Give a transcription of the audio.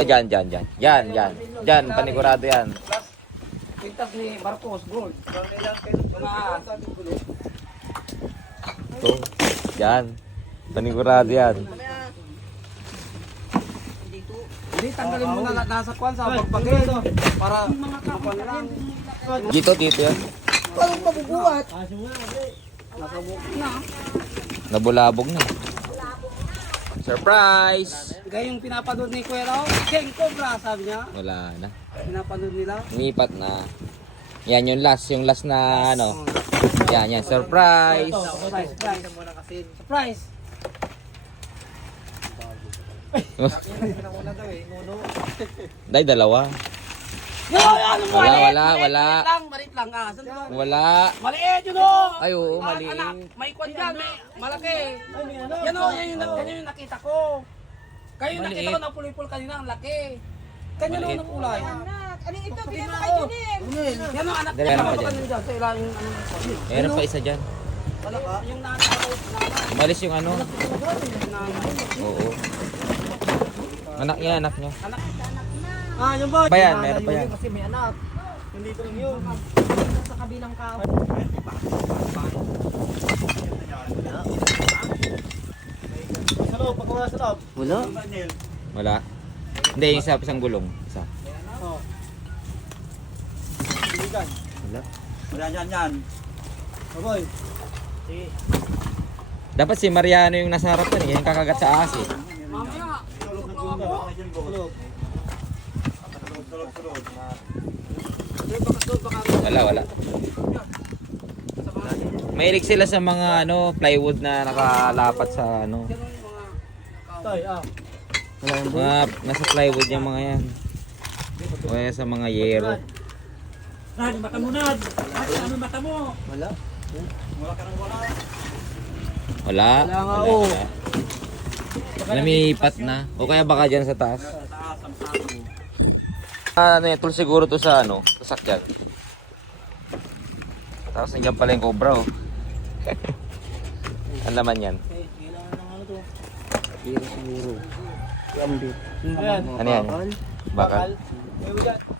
Diyan, diyan, diyan. Diyan, diyan. Diyan, panigurado yan. Pintas ni Marcos Gold. Ito. Diyan. Panigurado yan. Hindi, tanggalin mo na nasa kwan sa pagpagay. Para kapan lang. Dito yan. Paano mabubuhat? Nabulabog na. Surprise! Gaya yung pinapanood ni Kuya Rao, King Cobra, sabi niya. Wala na. Pinapanood nila. Umipat na. Yan yung last na ano. Yan, surprise! Surprise, surprise. Surprise! Dahil dalawa. Ano mo? Wala. Malit lang. Saan ba? Wala. Maliit yun o! Ay, oo, mali. Anak, may kwan dyan, may malaki. Yan o, yan yung nakita ko. Kayo yung nakita ko na pulipul kanina, ang laki. Kanya naman ang kulay. Ano ito? Bigyan mo kay Junel. Yan ang anak Dali, niya. ano pa Ano dyan? dyan? Sa ilalim yung ano. Meron pa isa dyan. Yung nanay. Malis yung ano. Oo. Anak niya. Ah, yung ba? Pa yan, meron pa yan. Kasi may anak. Nandito lang yun. Sa kabilang kao. Sa loob, pagkawa sa loob. Wala. Hindi, yung isa isang gulong. Isa. Wala. Yan. Baboy. Dapat si Mariano yung nasa harapan eh. Yung kakagat sa ahas eh. Mamaya. Tulog. Wala. Mahilig sila sa mga ano, plywood na nakalapat sa ano. Toy, Mga nasa plywood yung mga yan. O kaya sa mga yero. Ano mata mo na? Ano mata mo? Wala. Wala nga, oh. Lumipat na. O kaya baka dyan sa taas. Ano yan, tool siguro to sa ano, sasakyan. Tapos nandiyan pala yung cobra oh. Ang laman yan. Kailangan ng ano to? Ano yan? Bakal. May ugat.